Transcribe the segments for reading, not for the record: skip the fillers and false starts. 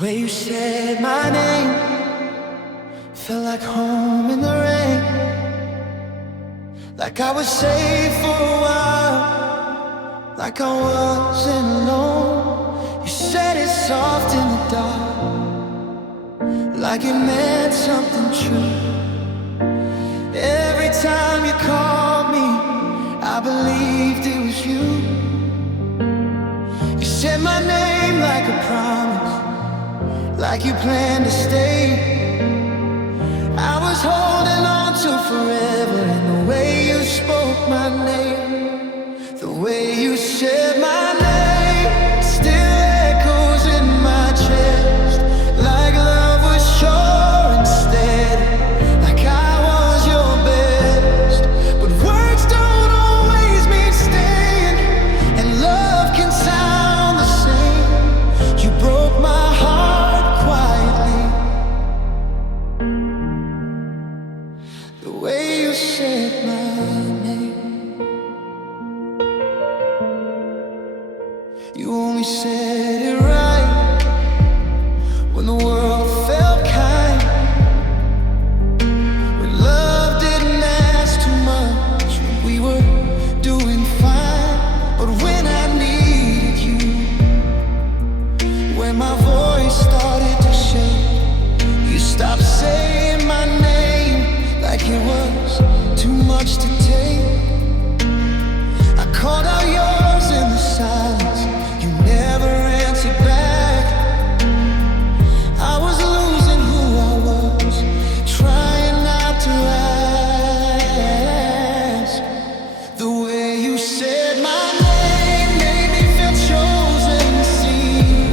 way you said my name felt like home in the rain, like I was safe for a while, like I wasn't alone. You said it soft in the dark, like it meant something true. Every time you called me, I believed it was you. You said my name like a promise, like you planned to stay. I was holding on to forever, and the way you spoke my name, the way you said my name, still echoes in my chest, like love was sure and steady, like I was your best. But words don't always mean staying, and love can sound the same. You broke my heart quietly, the way you said my name. You only said it right when the world felt kind, when love didn't ask too much, when we were doing fine. But when I needed you, when my voice started to shake, you stopped saying my name like it was too much to take. I called out yours in the silence, you never answered back. I was losing who I was, trying not to ask. The way you said my name made me feel chosen, seen,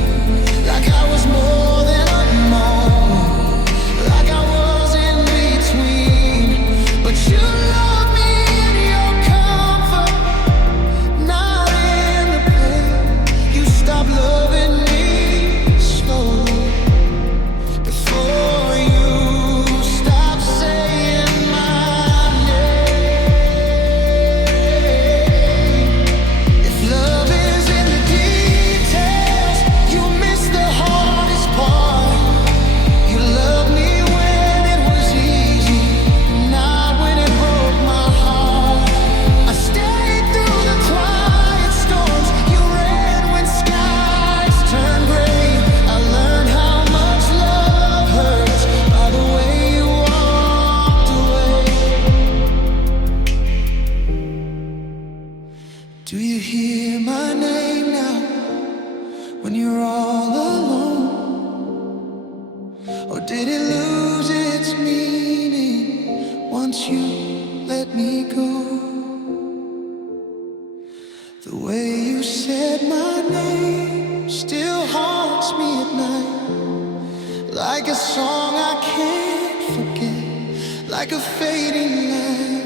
like I was more than a moment, like I was in between. But you loved me in your comfort, not in the pain. You stopped loving me slowly before you stopped saying my name. If love is in the details, you missed the hardest part. You loved me when it was easy, not when it broke my heart. I stayed through the quiet storms, you ran when skies turned gray. I learned how much love hurts by the way you walked away. Do you hear my name now when you're all alone? Or did it lose its meaning once you let me go? The way you said my name still haunts me at night, like a song I can't forget, like a fading light.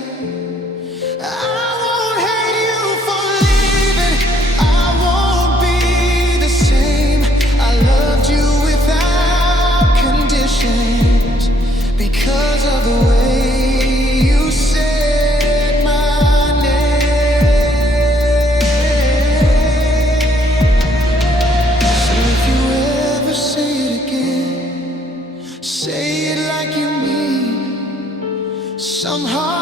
I won't hate you for leaving, I won't be the same. I loved you without conditions because of the way you said my name. So if you ever say it again, say it like you mean. Somehow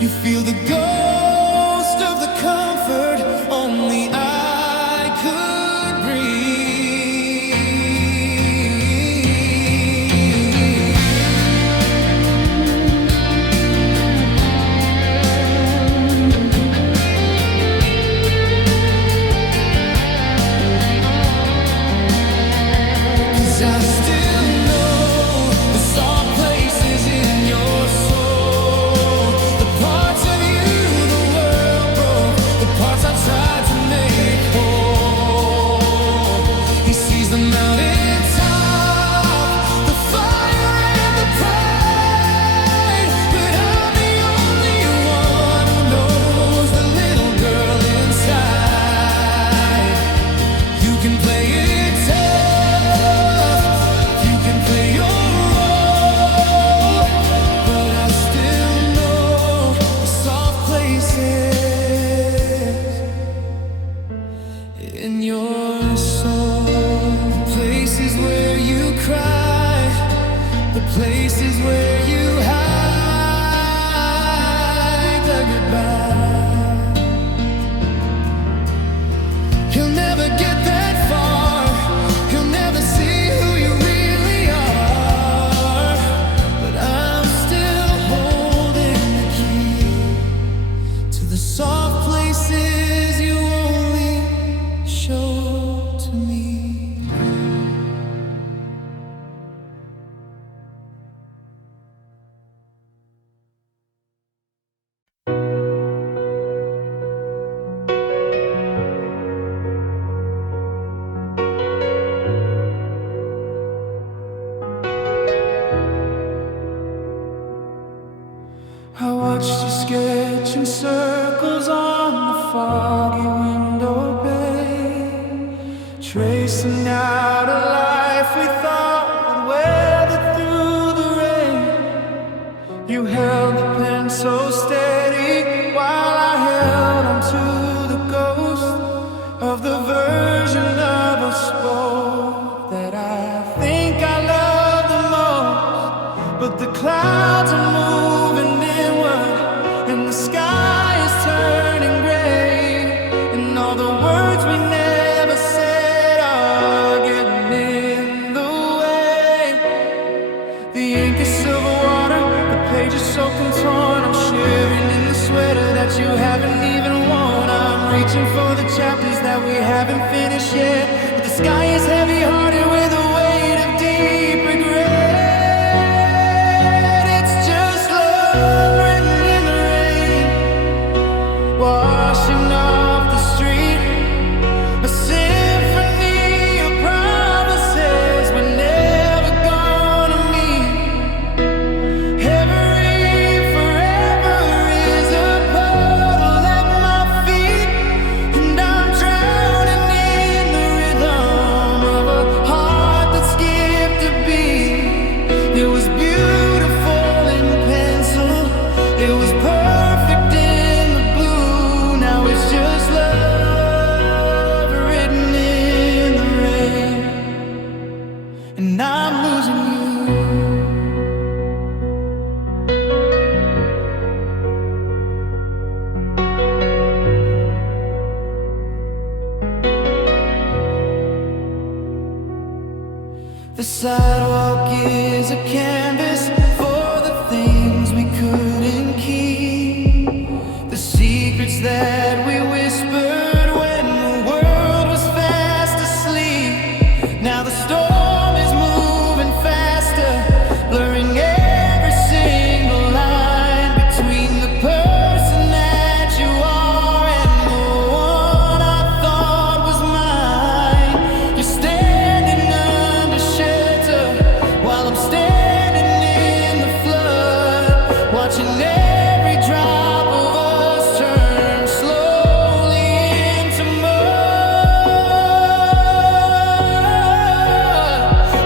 You feel the ghost of the comfort only I could breathe. I still know the soft places in your soul, the parts of you the world broke, the parts I tried to make whole. He sees the mountain top, the fire and the pride, but I'm the only one who knows the little girl inside. You can play it in your soul, places where you cry, the places where you hide the goodbye. He'll never get that far, he'll never see who you really are, but I'm still holding the key to the soft places you only show to me. I watched you sketching circles on the foggy window pane, tracing out a life we thought would weather through the rain. You held the pen so steady while I held on to the ghost of the version of us both that I think I love the most. But the clouds are moving inward and the sky is turning gray, and all the words we never said are getting in the way. The ink is silver water, the pages soaking torn. I'm shivering in the sweater that you haven't even worn. I'm reaching for the chapters that we haven't finished yet, but the sky is heavy-hearted with a weight of deep regret. It's just love written in the rain, washing off the street, a symphony of promises we're never gonna meet. Every forever is a puddle at my feet, and I'm drowning in the rhythm of a heart that skipped a beat. It was beautiful in pencil, it was perfect in the blue. Now it's just love written in the rain, and I'm losing you. The sidewalk is a canvas for the things we couldn't keep, the secrets that we whispered when the world was fast asleep. Now the storm is moving faster, blurring every single line between the person that you are and the one I thought was mine. You're standing under shelter while I'm standing in the flood, watching every drop of us turn slowly into mud.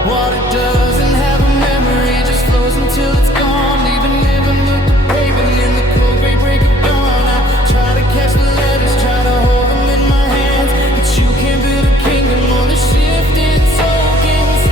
Water doesn't have a memory, just flows until it's gone, leaving never looked at pavement in the cold gray break of dawn. I try to catch the letters, try to hold them in my hands, but you can't build a kingdom on the shifting tokens.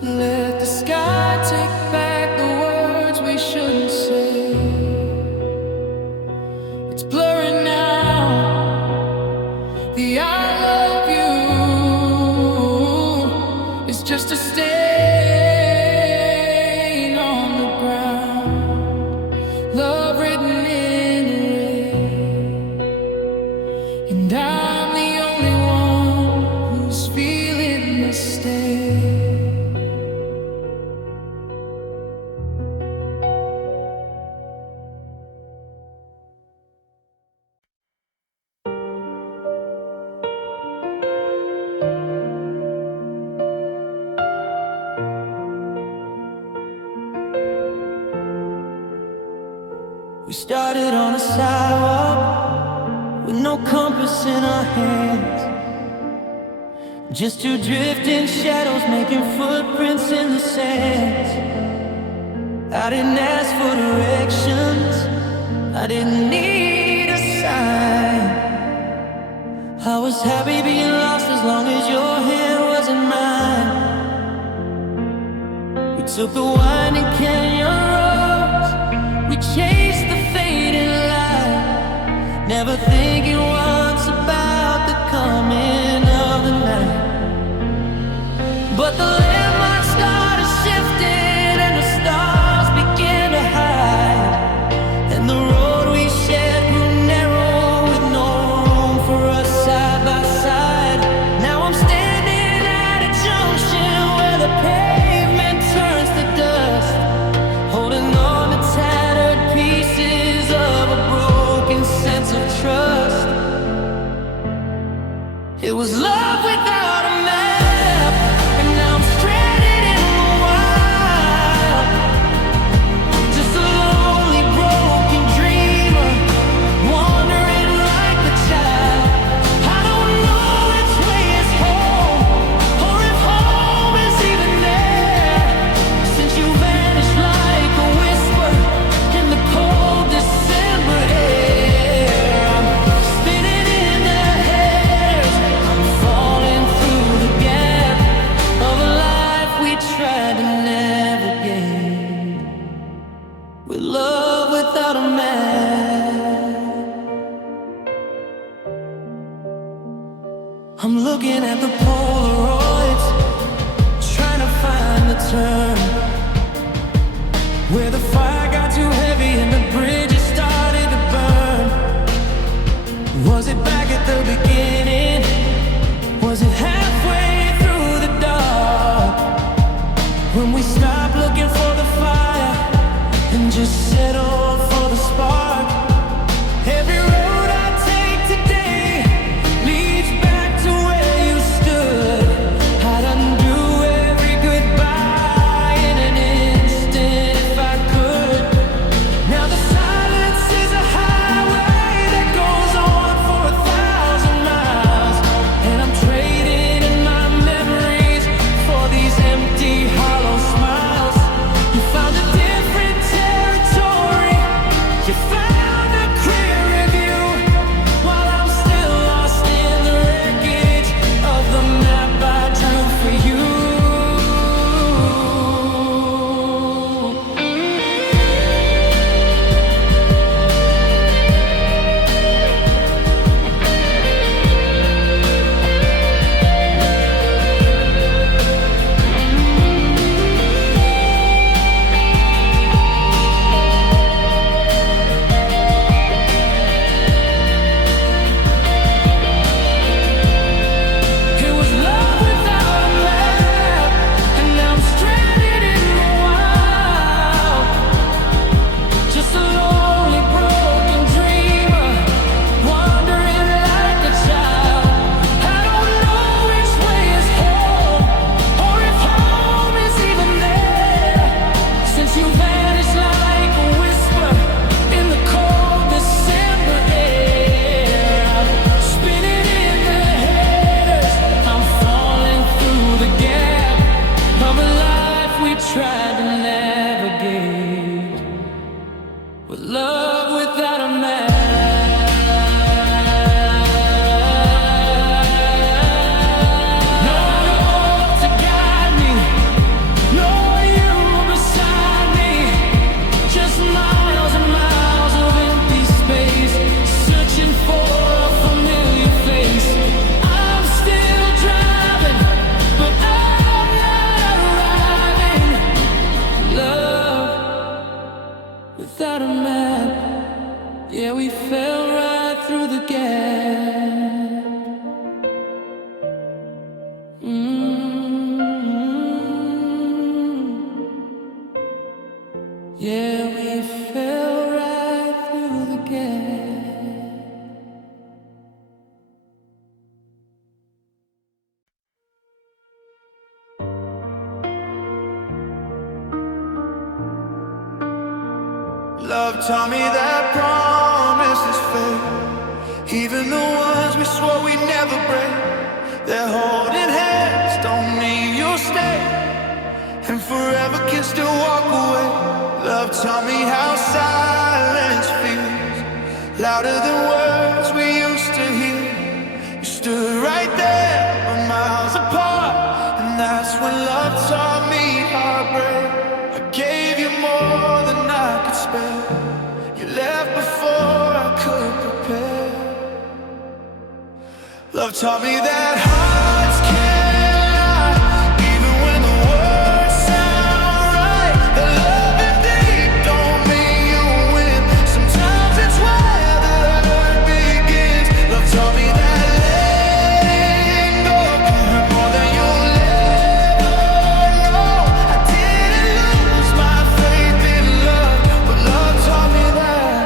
Let the sky take back the words we shouldn't say. It's blurring now. The I love you is just a stain on the ground. Love written in the rain. And I'm the only one who's feeling the stain. We started on a sidewalk with no compass in our hands, just two drifting shadows making footprints in the sand. I didn't ask for directions, I didn't need a sign. I was happy being lost as long as your hand wasn't mine. We took the winding canyon roads, we chased the fading light, never thinking once about the coming of the night. But the landmarks started shifting and the stars began to hide, and the road we shared grew narrow with no room for us side by side. Now I'm standing at a junction where the pavement turns to dust, holding on to tattered pieces of a broken sense of trust. It was love without a map, and now I'm stranded in the wild, just a lonely broken dreamer, wandering like a child. I don't know which way is home, or if home is even there, since you vanished like a whisper in the cold December air. I'm spinning in the headers, I'm falling through the gap of a life we tried to navigate, with love without a map. I'm looking at the Polaroids, trying to find the turn where the fire got too heavy and the bridges started to burn. Was it back at the beginning? Was it halfway through the dark, when we stopped looking for the fire and just settled for the spark? Every road I take today leads back to where you stood. I'd undo every goodbye in an instant if I could. Now the silence is a highway that goes on for 1,000 miles, and I'm trading in my memories for these empty, hollow smiles. You found a different territory, you found a clearer view, while I'm still lost in the wreckage of the map I drew for you. It was love without a map, and now I'm stranded in the wild, just a lonely broken dreamer, wandering like a child. I don't know which way is home, or if home is even there, since you vanished like a whisper in the cold December air. I'm spinning in the headers, I'm falling through the gap of a life we tried to navigate, with love without a map. No one to guide me, Yeah, we fell right through the gap. Love taught me that promises fail. Even the ones we swore we'd never break. They're holding hands, don't mean you'll stay. And forever can still walk away. Love taught me how silence feels, louder than words we used to hear. You stood right there, but miles apart. And that's when love taught me heartbreak. I gave you more than I could spare. You left before I could prepare. Love taught me that hearts can't lie, even when the words sound right. That love is deep, don't mean you win. Sometimes it's where the hurt begins. Love taught me that letting go can hurt more than you'll ever know. I didn't lose my faith in love, but love taught me that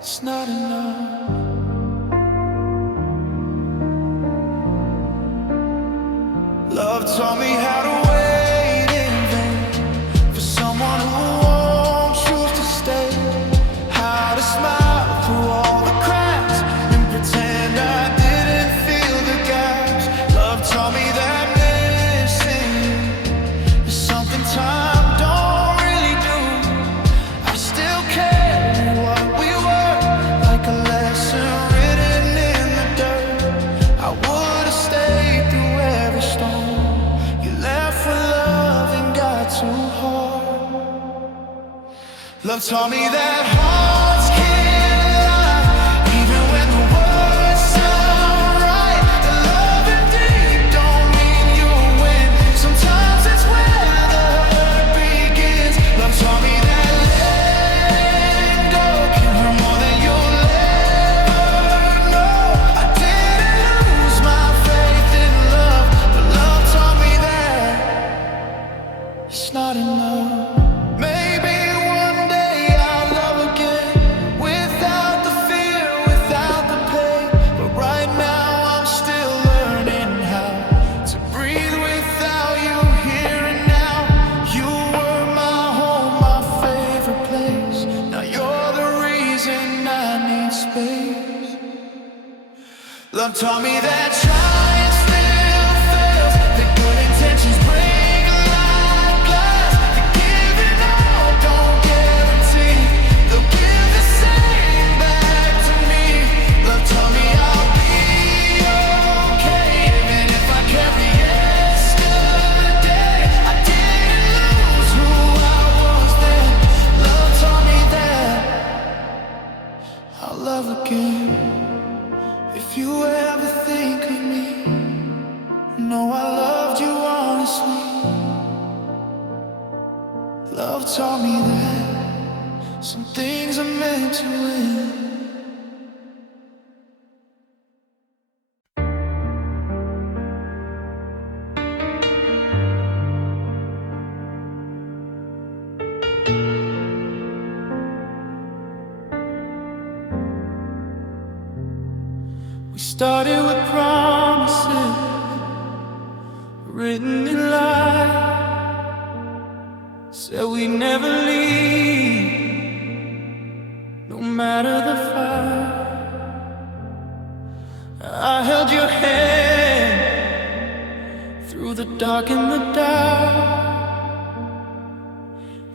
it's not enough. Love taught me how to wait in vain for someone who won't choose to stay. How to smile through all the cracks and pretend I didn't feel the gaps. Love taught me that missing is something time don't really do. I still care what we were, like a lesson written in the dirt. I would have stayed through every storm. Too hard. Love taught me that hearts can't lie, even when the words sound right. That love is deep, don't mean you'll win. Sometimes it's where the hurt begins. Love taught me that letting go can hurt more than you'll ever know. I didn't lose my faith in love, but love taught me that it's not enough. Maybe one day I'll love again, without the fear, without the pain. But right now I'm still learning how to breathe without you here and now. You were my home, my favorite place. Now you're the reason I need space. Love taught me that trying still fails, that good intentions bring. Love again. If you ever think of me, know I loved you honestly. Love taught me that some things are meant to win. We started with promises written in light. Said we'd never leave, no matter the fight. I held your hand through the dark and the doubt.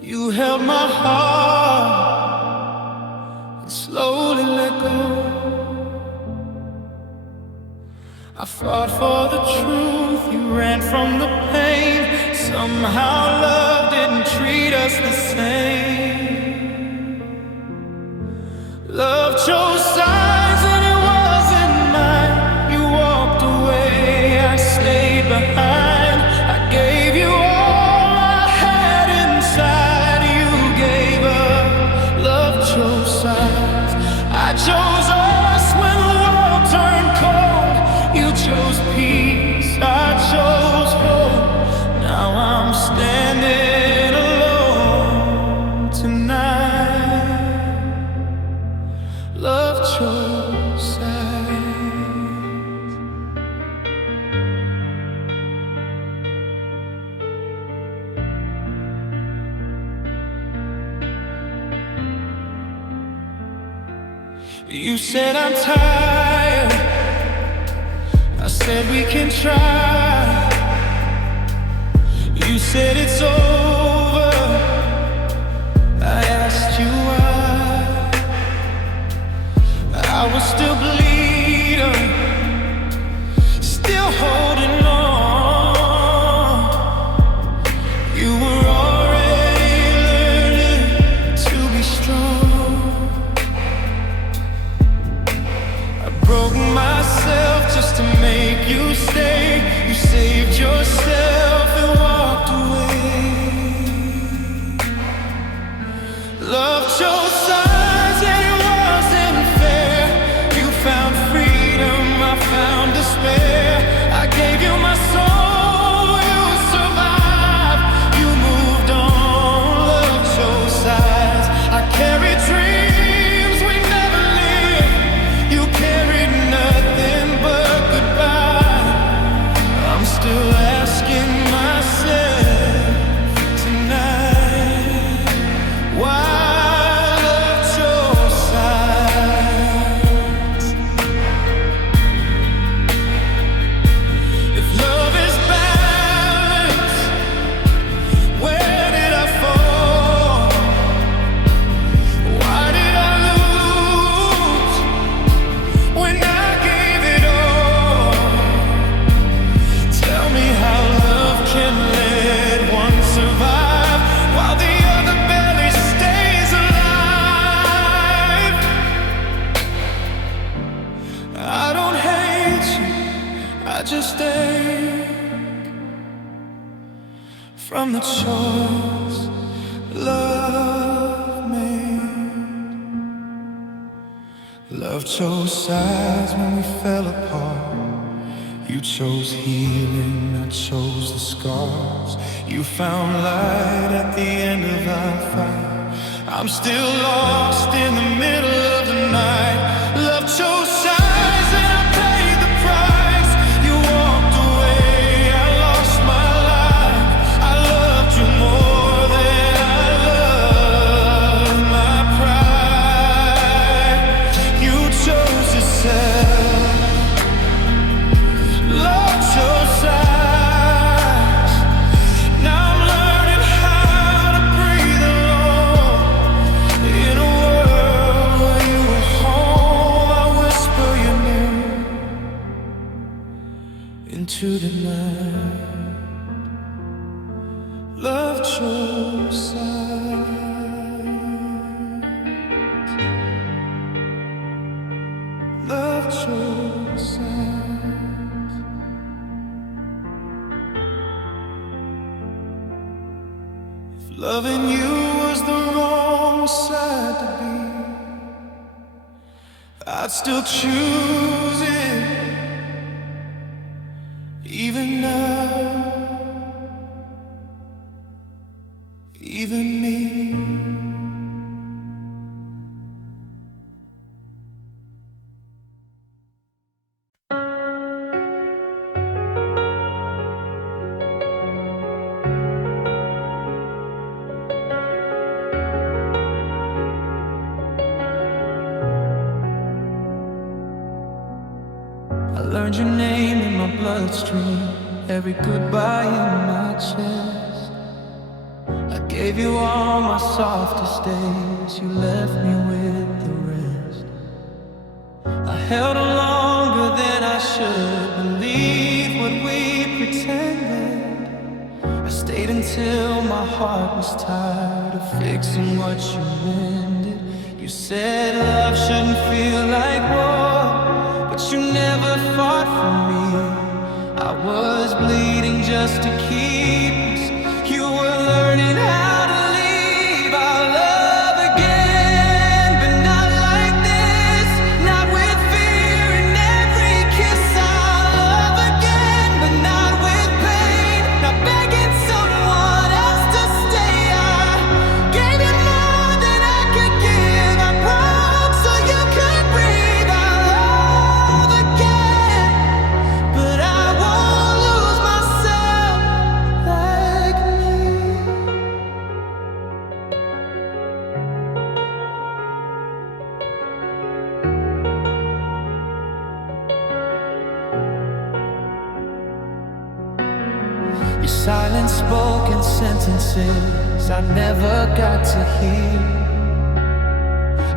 You held my heart and slowly let go. I fought for the truth, you ran from the pain. Somehow love didn't treat us the same. Love chose sides and it wasn't mine. You walked away, I stayed behind. I gave you all I had inside. You gave up, love chose sides. I chose us when the world turned cold. You chose peace, I chose hope. Now I'm standing alone. You said I'm tired, I said we can try. You said it's over, I asked you why. I was still bleeding, still holding on. You were already learning to be strong. I broke myself just to make you stay. You saved yourself and walked away. Love chose sides and it wasn't fair. You found freedom, I found despair. I gave you my soul, you survived. You moved on, love chose sides. I carried dreams we never lived. You carried nothing but goodbye. I'm still asking myself tonight, why love chose sides? If love is balance, where did I fall? Why did I lose when I gave it all? Tell me how love can let one survive while the other barely stays alive. I don't hate you, I just ache from the choice love made. Love chose sides when we fell apart. You chose healing, I chose the scars. You found light at the end of our fight. I'm still lost in the middle of the night. Love chose sides and I paid the price. You walked away, I lost my life. I loved you more than I loved my pride. You chose yourself. Love chose sides. Now I'm learning how to breathe alone. In a world where you were home, I whisper your name into the night. Love chose sides. Love chose sides. If loving you was the wrong side to be, I'd still choose it, even now, even me. I learned your name in my bloodstream, every goodbye in my chest. I gave you all my softest days, you left me with the rest. I held on longer than I should, believe what we pretended. I stayed until my heart was tired of fixing what you mended. You said love shouldn't feel like war, but you never fought for me. I was bleeding just to keep us. You were learning how to leave our love again, but not like this, not with fear in every kiss. Our love again, but not with pain, not begging someone else to stay. I gave you more than I could give. I broke so you could breathe. Our love again, but I won't lose myself. silent spoken sentences I never got to hear.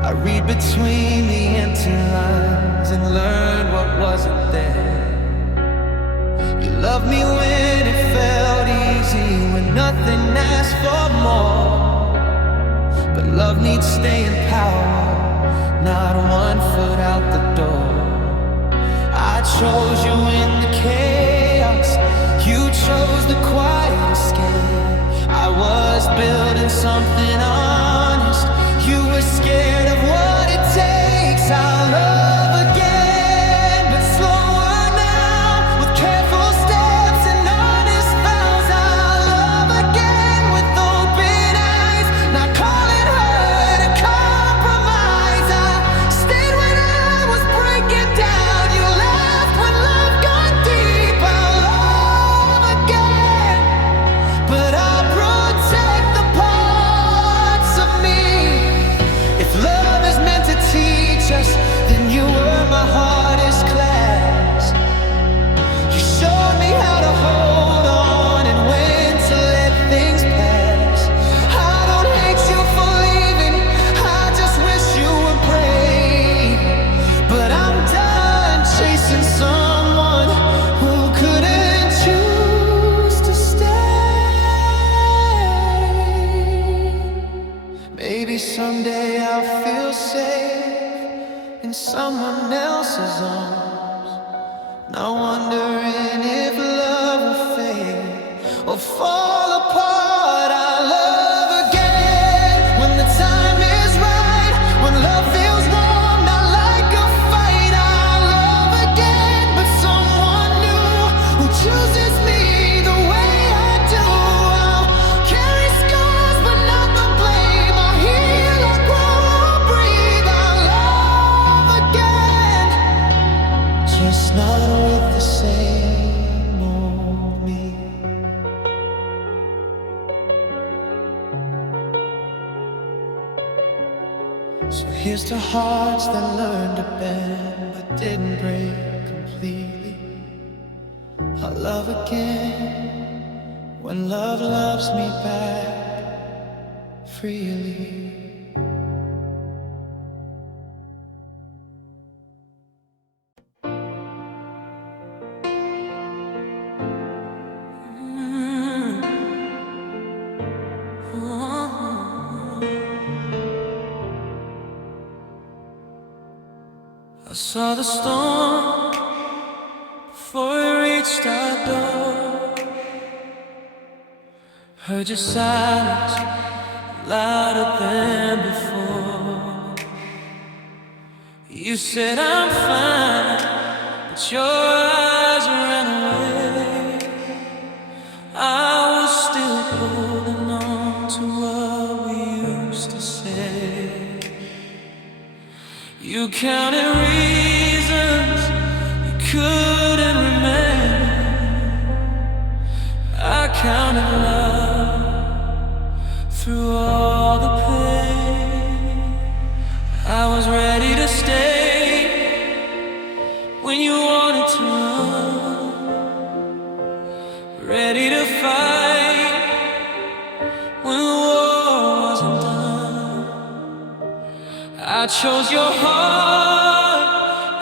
I read between the empty lines and learned what wasn't there. You loved me when it felt easy, when nothing asked for more. But love needs staying power, not 1 foot out the door. I chose you in the chaos, you chose the quiet escape. I was building something honest, you were scared of what it takes. I'll love again, but slower now, with careful steps and honest vows. I'll love again with open eyes, not calling her to compromise. I stayed when I was breaking down, you left when love got deep. I'll love again, but I'll protect the parts of me. If love is meant to teach us, then you were my hardest class. You showed me how to hold on and when to let things pass. I don't hate you for leaving, I just wish you were brave. But I'm done chasing someone who couldn't choose to stay. Maybe someday I'll feel safe in someone else's arms, not wondering if love will fade or fall apart. I love again when the time is right, when love feels warm, not like a fight. I love again, but someone new who chooses me the way I do. I'll carry scars, but not the blame. I'll heal, I'll grow, I'll breathe. I'll love again, just not with the same old me. So here's to hearts that learned to bend but didn't break completely. I'll love again when love loves me back freely. I saw the storm before it reached our door. Heard your silence louder than before. You said I'm fine, but your eyes ran away. I was still holding on to what we used to say. You counted reasons you couldn't remain. I counted love through all the pain. I was ready to stay when you wanted to run, ready to fight when the war wasn't done. I chose your heart,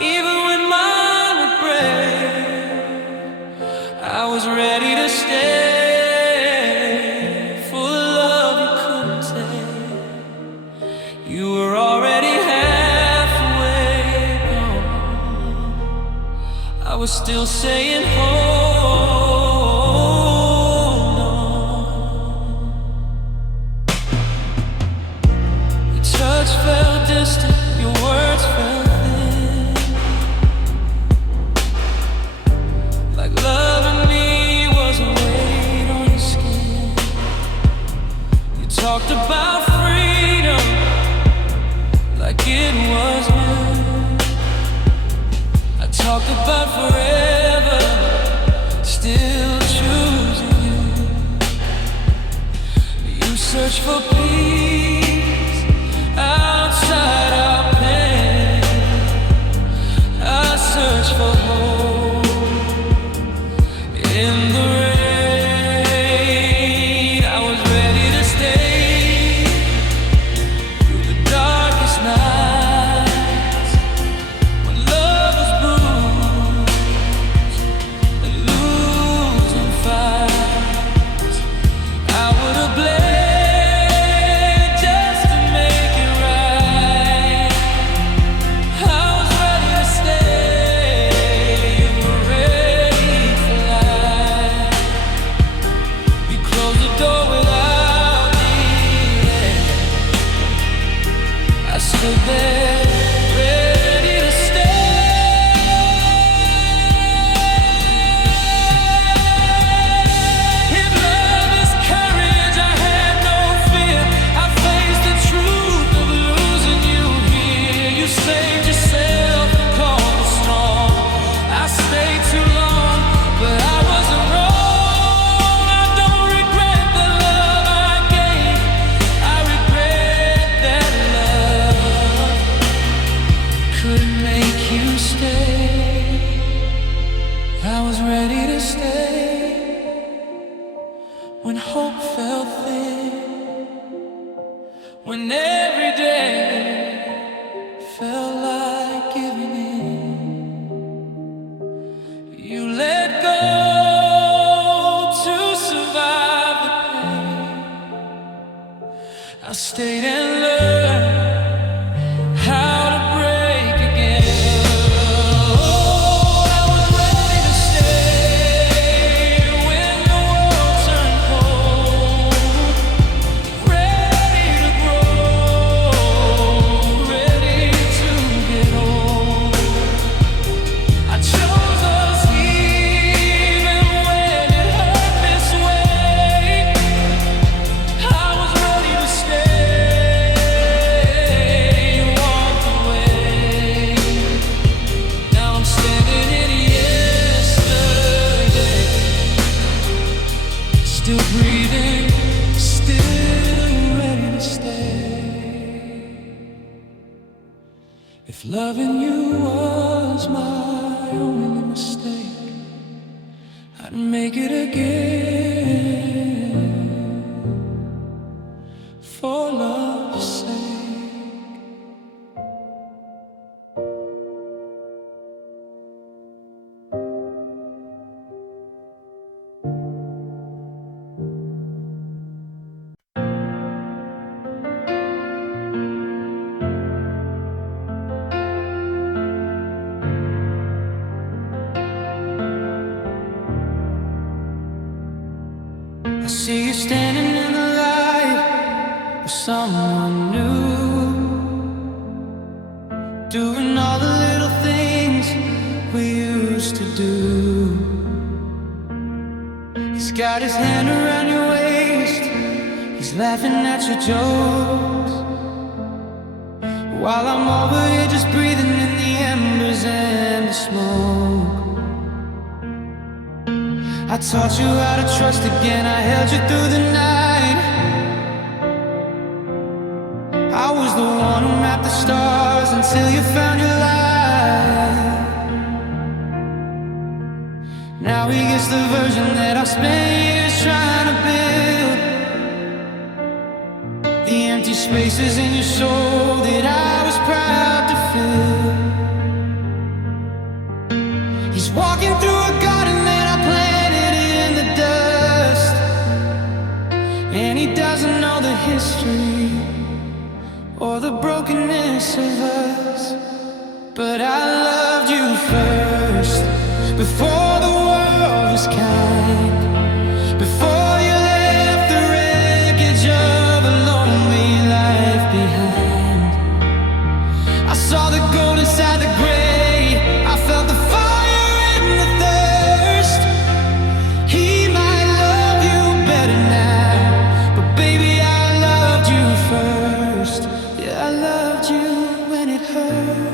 even when mine would break. I was ready to stay for the love you couldn't take. You were already halfway gone. I was still saying, hold on. Your touch felt distant, your words felt thin, like loving me was a weight on your skin. You talked about freedom like it was new. I talked about forever, still choosing you. You search for peace outside our pain. I search for hope in the rain. felt thin, when every day felt like giving in. You let go to survive the pain. I stayed and learned how to break again. Oh, I was ready to stay when the world turned cold. Ready to grow, ready to get old. I chose us even when it hurt this way. I was ready to stay. You walked away. Now I'm standing in yesterday, still breathing, still ready to stay. If loving you was my only mistake, I'd make it again for love's sake. I see you standing in the light with someone new, doing all the little things we used to do. He's got his hand around your waist, he's laughing at your jokes, while I'm over here just breathing in the embers and the smoke. I taught you how to trust again, I held you through the night. I was the one who mapped the stars until you found your light. Now he gets the version that I spent years trying to build, the empty spaces in your soul that I was proud to fill. He's walking through a garden that I planted in the dust, and he doesn't know the history or the brokenness of us. But I loved you first, before the world was kind, before you left the wreckage of a lonely life behind. I saw the gold inside the gray, I felt the fire and the thirst. He might love you better now, but baby, I loved you first. Yeah, I loved you when it hurt.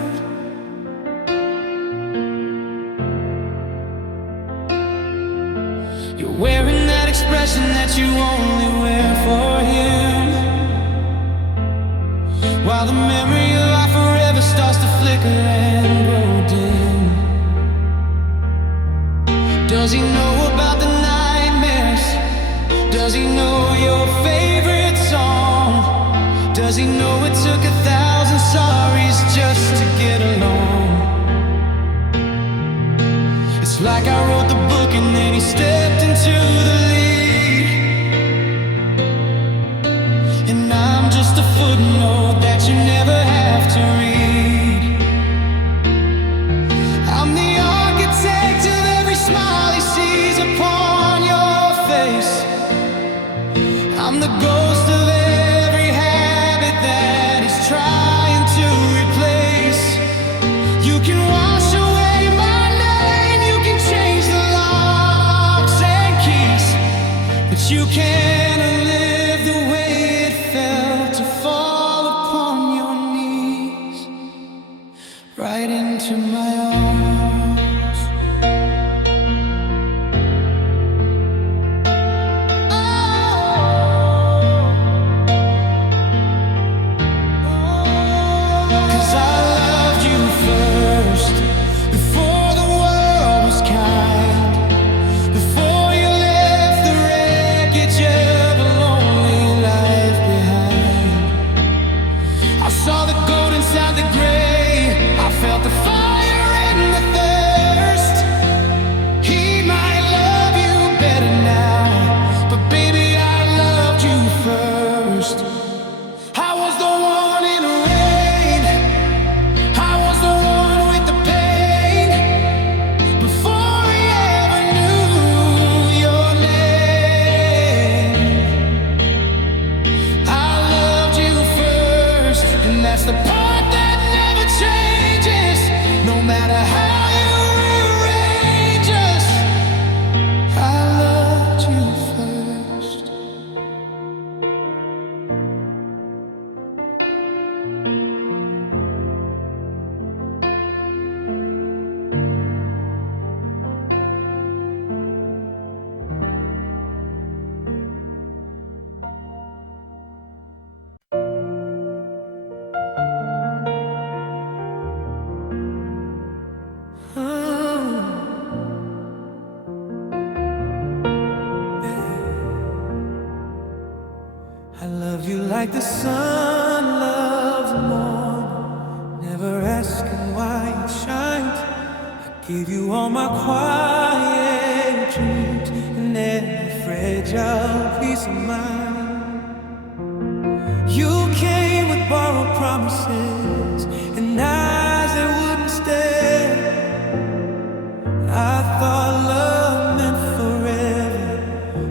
You're wearing that expression that you only wear for him, while the memory of our forever starts to flicker and grow dim. Does he know about the nightmares? Does he know your favorite song? Does he know it took 1,000 sorries just to get along? It's like I wrote the book and then he stepped into the lead, and I'm just a footnote that you never have to read. I'm the architect of every smile he sees upon your face. I'm the ghost of every habit that he's trying to replace. You can wash away my name, you can change the locks and keys, but you can't live the way it felt to fall upon your knees, right into my arms. Oh. that's the part that never changes. No matter how you rearrange us, I loved you first. I love you like the sun loves the morning, never asking why it shines. I gave you all my quiet dreams and every fragile piece of mine. You came with borrowed promises and eyes that wouldn't stay. I thought love meant forever.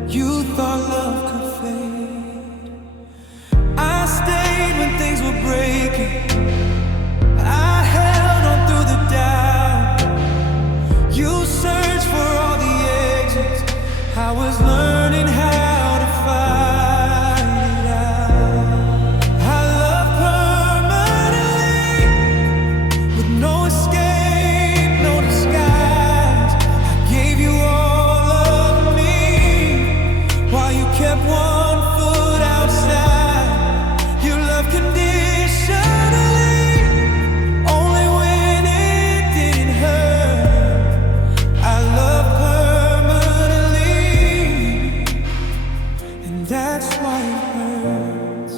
You thought love could fade. I stayed when things were breaking. I held on through the doubt. You searched for all the exits. I was learning how to find it out. I love permanently, with no escape, no disguise. I gave you all of me while you kept one foot outside. You love conditionally, only when it didn't hurt. I love permanently, and that's why it hurts.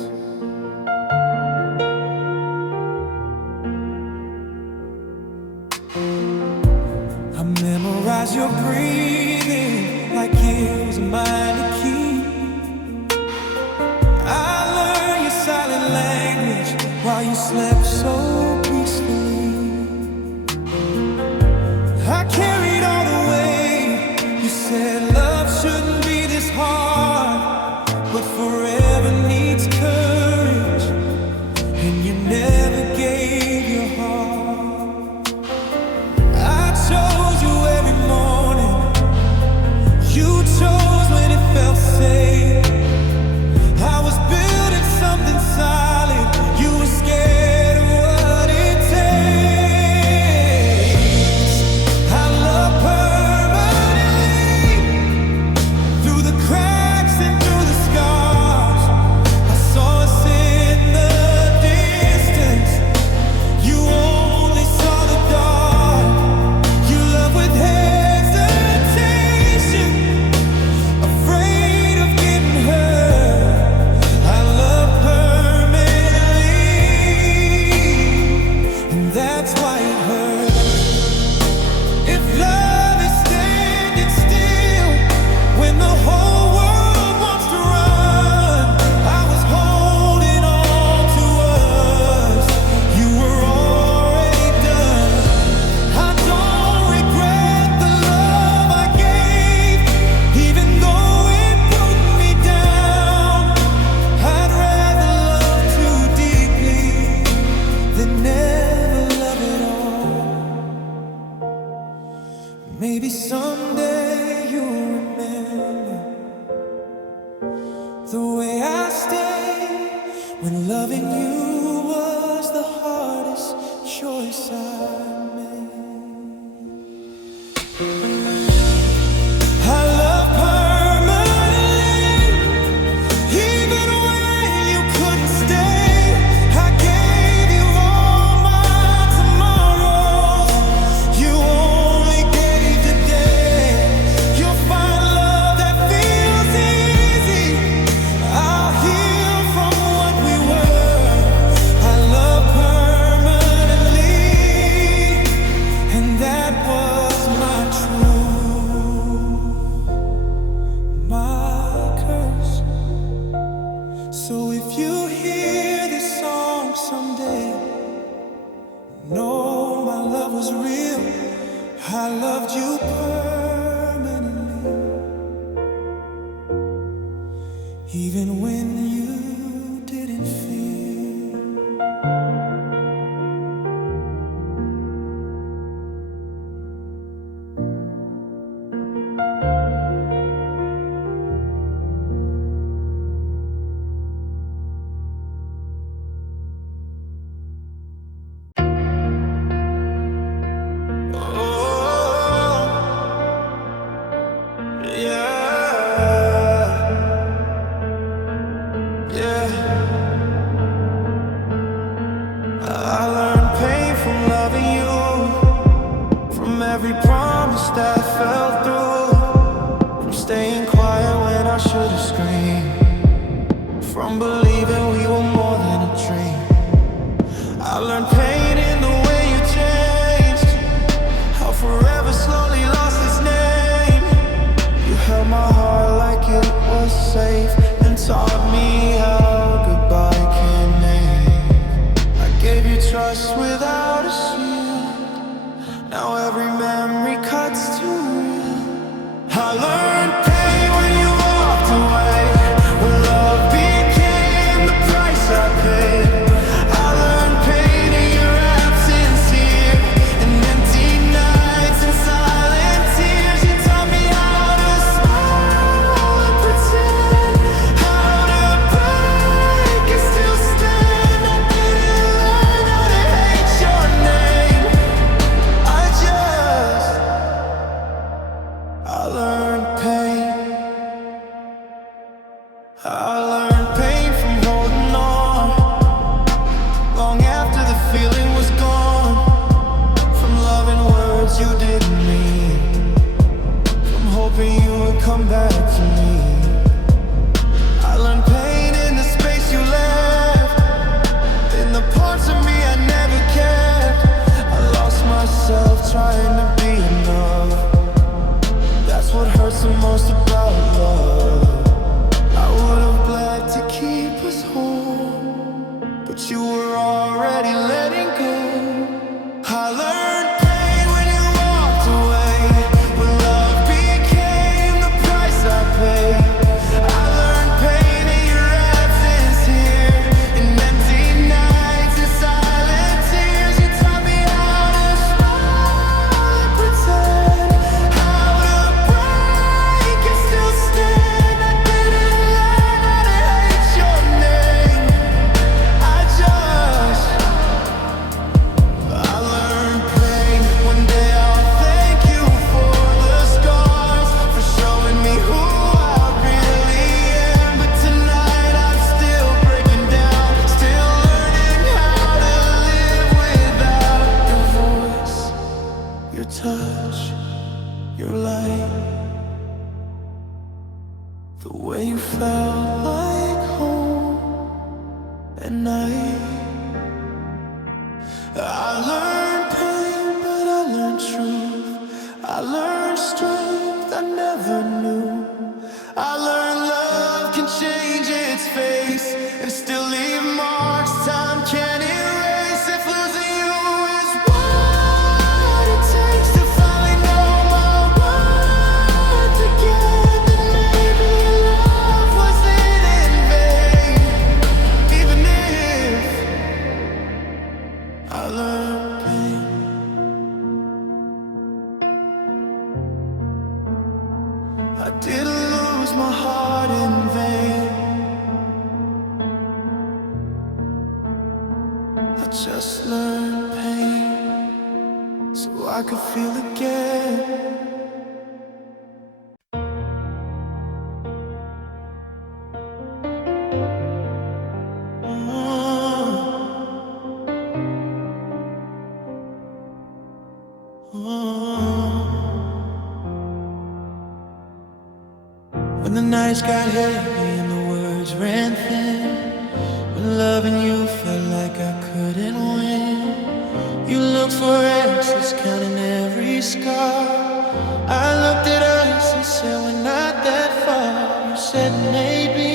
I memorize your breathing like it was mine to keep. I learned your silent language while you slept so peacefully. I carried all the weight. You said love shouldn't be this hard, but forever needs courage, and you never gave your heart. I chose you every morning. You chose when it felt safe. I was building something solid. You were scared of what it takes. I love permanently, through the cracks and through the scars. I saw us in the distance. You only saw the dark. You love with hesitation, afraid of getting hurt. I love permanently, and that's why it hurts. If love is standing still when the whole world wants to run, I was holding on to us. You were already done. I don't regret the love I gave, even though it broke me down. I'd rather love too deeply than never love at all. Maybe someday you'll remember the way I stayed when loving you was the hardest choice I made. I love permanently, even when you couldn't stay. I gave you all my tomorrows. You only gave today. You'll find love that feels easy. I'll heal from what we were. I love permanently, and that was my truth, my curse. So if you hear this song someday, know my love was real. I loved you permanently, even when you didn't feel. from believing we were more than a dream. I learned pain in the way you changed, how forever slowly lost its name. You held my heart like it was safe and taught me how goodbye can make. I gave you trust without a shield, now every memory cuts too real. I learned pain when you walked away, when love became the price I paid. I learned pain in your absence here, in empty nights and silent tears. You taught me how to smile and pretend, how to break and still stand. I didn't learn how to hate your name. I learned pain. I learned pain from holding on long after the feeling was gone, from loving words you didn't mean, from hoping you would come back to me. I learned pain in the space you left, in the parts of me I never kept. I lost myself trying to be enough. That's what hurts the most about love. I would have bled to keep us whole, but you were already letting go. I learned pain when you walked away, when love became the price I paid. I learned pain in your absence here, in empty nights and silent tears. You taught me how to smile and pretend, how to break and still stand. I didn't learn how to hate your name. I learned pain. One day I'll thank you for the scars, for showing me who I really am. But tonight I'm still breaking down, still learning how to live without your voice, your touch, your light, the way you felt like home at night. I learned pain, but I learned truth. I learned strength I never knew. I learned love can change its face and still leave marks time can't erase. If losing you is what it takes to finally know my worth again, then maybe love wasn't in vain. Even if I learned pain, I didn't lose my heart in vain. I just learned pain so I could feel again. When the nights got heavy and the words ran thin, when loving you felt like I couldn't win, you looked for answers, counting every scar. I looked at us and said we're not that far. You said maybe,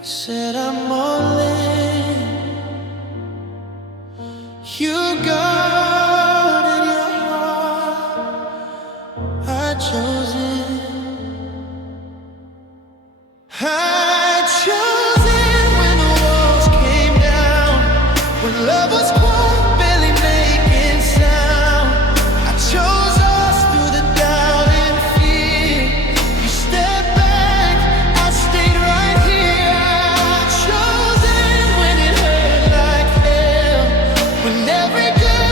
I said I'm all in. You guarded your heart, I chose it. I chose it when the walls came down, when love was quiet, barely making sound. I chose us through the doubt and fear. You stepped back, I stayed right here. I chose it when it hurt like hell, when every girl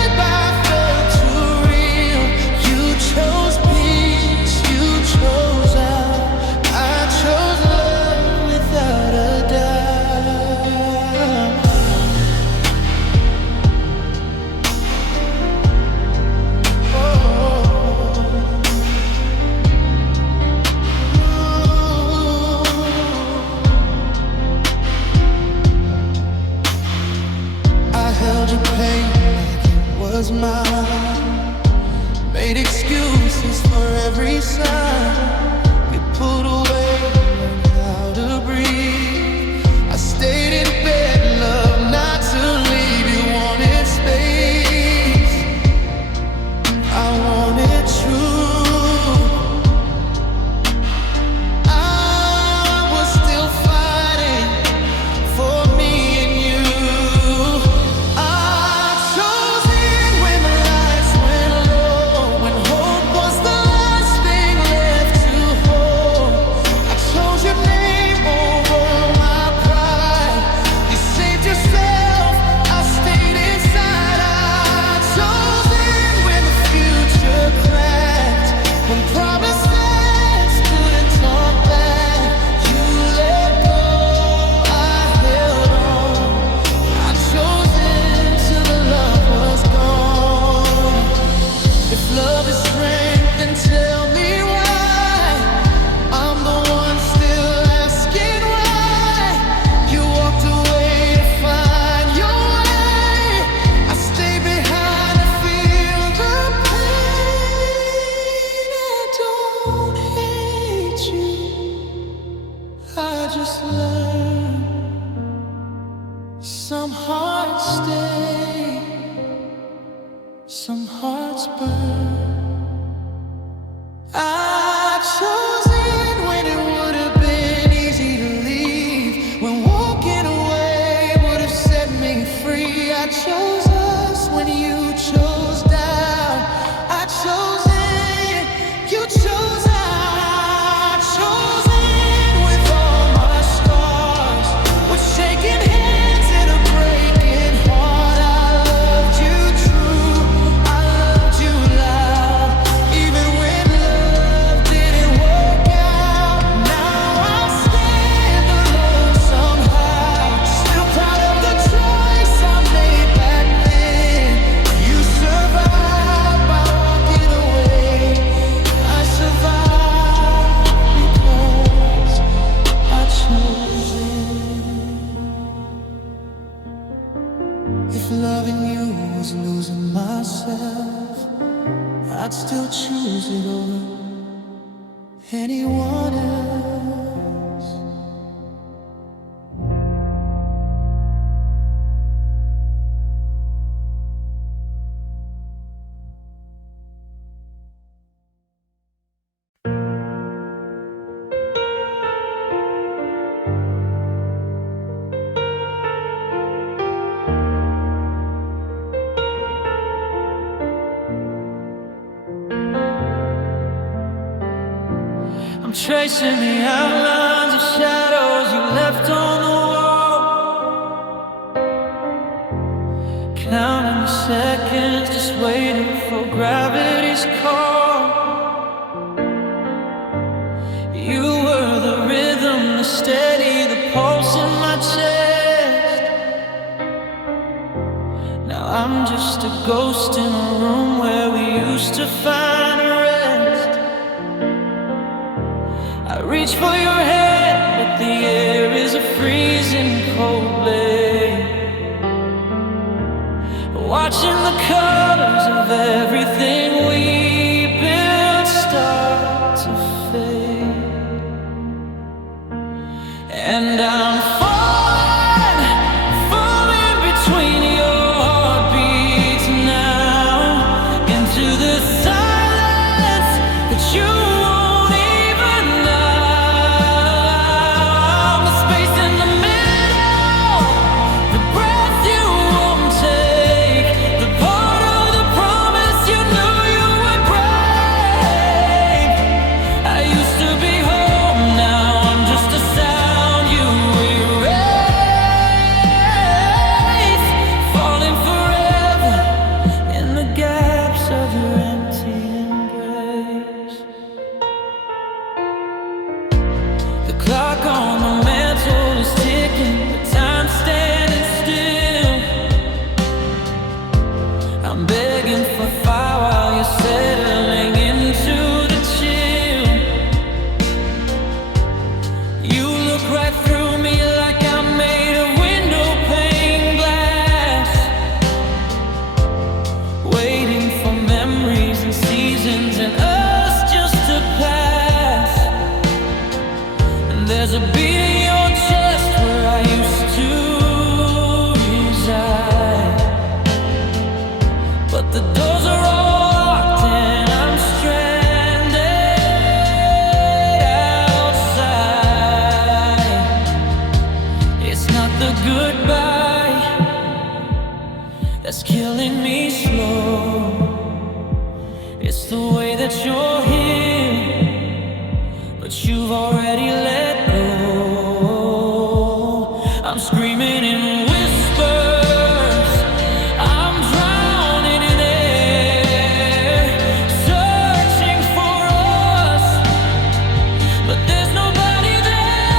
just learned some hearts stay, some hearts burn. I chose it when it would have been easy to leave, when walking away would have set me free. I chose us when you chose down. I chose it, you chose I chose it with all my scars, with shaking hands and a breaking heart. I loved you true, I loved you loud, even when love didn't work out. Now I stand alone somehow, still proud of the choice I made back then. You survived by walking away, I survived because I chose it. If loving you was losing myself, I'd still choose it over anyone else. I'm tracing the outlines of shadows you left on the wall, counting the seconds, just waiting for gravity's call. You were the rhythm, the steady, the pulse in my chest. Now I'm just a ghost in a room where we used to find rest. I reach for your hand, but the air is a freezing cold blade. Watching the colors of everything we built start to fade. And I'm falling between your heartbeats now, into the silence that you won't even know. The space in the middle, the breath you won't take, the part of the promise you knew you would break. I used to be home, now I'm just a sound you erase, falling forever in the gaps of your empty embrace. The clock on the mantle is ticking, the time standing still. I'm begging for fire while you're settling into the chill. You look right through me like I'm made of window pane glass, waiting for memories and seasons and us just to pass. And there's a beat in your chest where I used to reside, but the doors are all locked and I'm stranded outside. It's not the goodbye that's killing me slow, it's the way that you're here, but you've already let go. I'm screaming in whispers, I'm drowning in air, searching for us, but there's nobody there.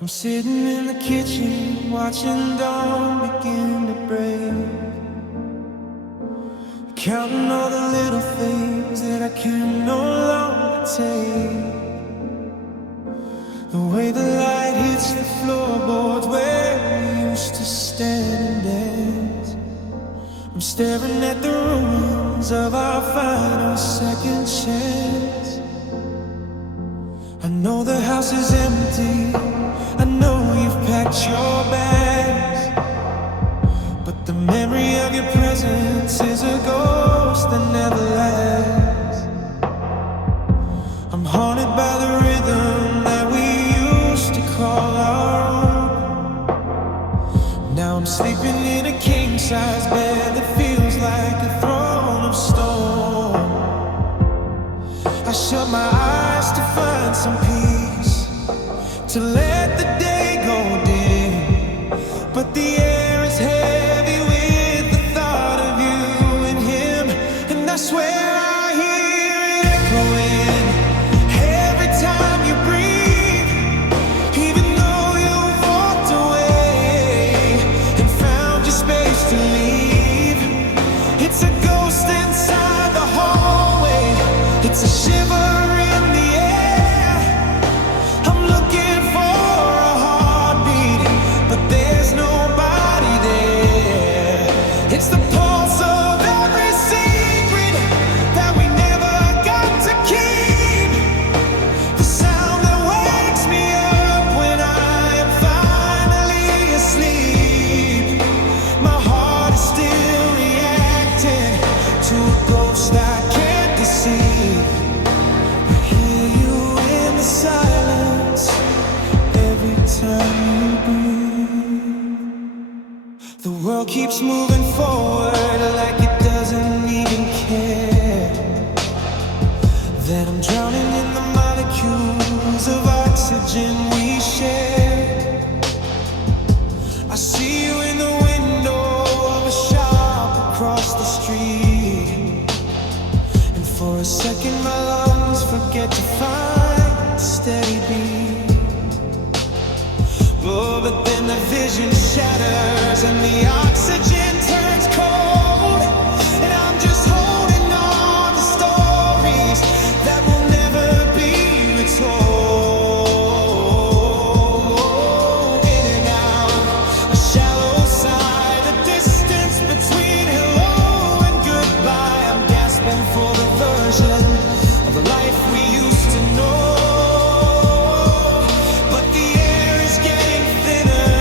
I'm sitting in the kitchen, watching dawn begin to break, counting all the little things that I can no longer take. The way the light hits the floorboards where we used to stand and dance. I'm staring at the ruins of our final second chance. I know the house is empty, I know you've packed your bags, but the memory of your presence is a ghost that never lasts. I'm haunted by the rhythm that we used to call our own. Now I'm sleeping in a king-size bed that feels like a throne of stone. I shut my eyes to find some peace, to let the day go dim, but the air is heavy with the thought of you and him, and I swear I hear it echoing every time you breathe, even though you've walked away and found your space to leave. It's a ghost inside the hallway, it's a shiver in the air. I'm looking for a heartbeat, but there's nobody there. It's the pulse of every secret that we never got to keep, the sound that wakes me up when I am finally asleep. My heart is still reacting to a ghost I can't deceive. I hear you in the silence every time you breathe. The world keeps moving forward like it doesn't even care that I'm drowning in the molecules of oxygen we share. I see you in the window of a shop across the street, and for a second my lungs forget to find a steady beat. Oh, but then the vision shatters and the oxygen turns cold, and I'm just holding on to stories that will never be retold. In and out, a shallow sigh, the distance between hello and goodbye. I'm gasping for the version of the life we used to know, but the air is getting thinner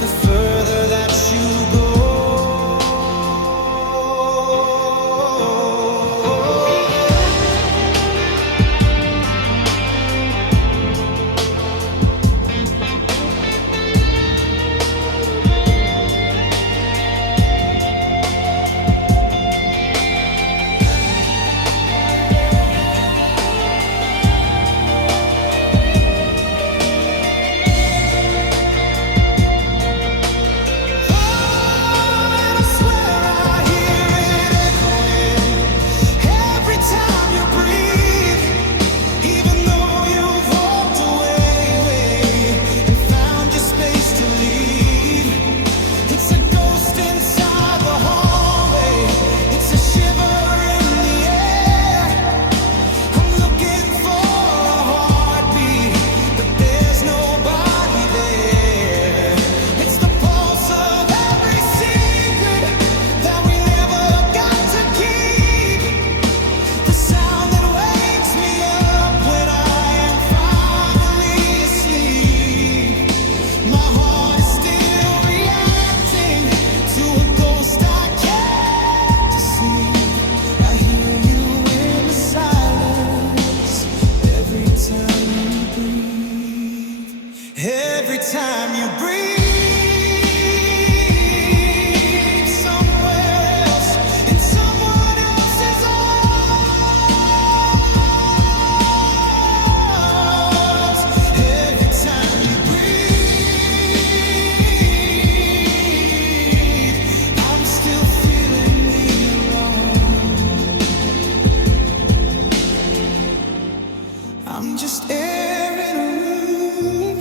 the further that you go. And I swear I hear it echoing every time you breathe, even though you've walked away and found your space to leave. It's a ghost inside the hallway, it's a shiver in the air. I'm looking for a heartbeat, but there's nobody there. It's the pulse of every secret that we never got to keep, the sound that wakes me up when I am finally asleep. My heart is still reacting to a ghost I can't deceive. I hear you in the silence every time you breathe. Every time you breathe somewhere else, in someone else's arms. Every time you breathe, I'm still feeling the alarm. I'm just air in a room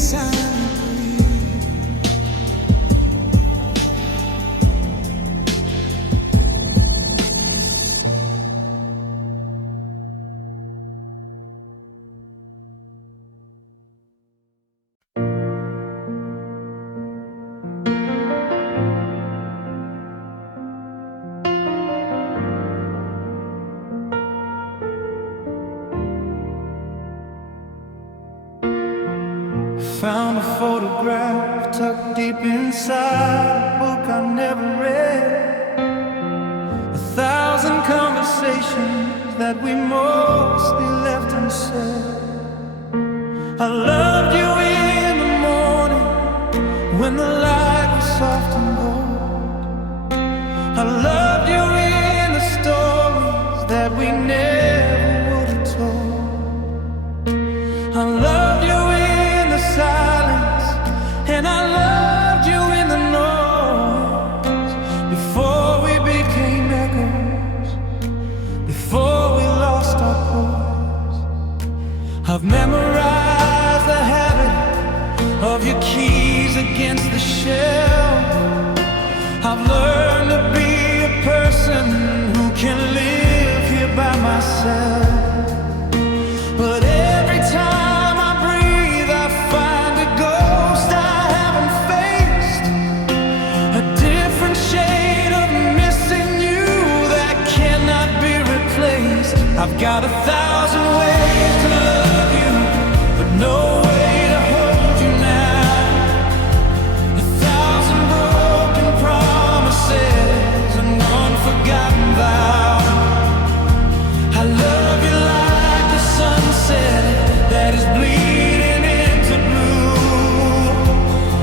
silently. Found a photograph tucked deep inside a book I never read. 1,000 conversations that we mostly left unsaid. I loved you in the morning when the light was soft and gold. I loved you in the stories that we never would have told. I loved you silence, and I loved you in the noise. Before we became echoes, before we lost our poise. I've memorized the habit of your keys against the shelf. I've learned to be a person who can live here by myself. But every time I've got 1,000 ways to love you, but no way to hold you now. 1,000 broken promises and one forgotten vow. I love you like the sunset that is bleeding into blue.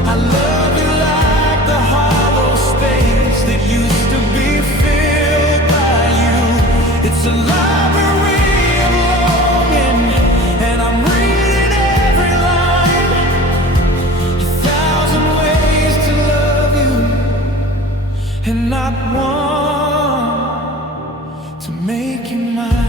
I love you like the hollow space that used to be filled by you. It's a library of longing, and I'm reading every line. 1,000 ways to love you, and not one to make you mine.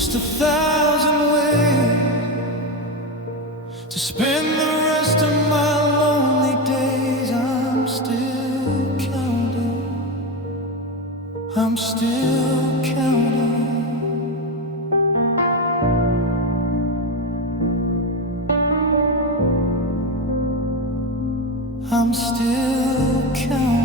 just 1,000 ways to spend the rest of my lonely days. I'm still counting, I'm still counting. I'm still counting.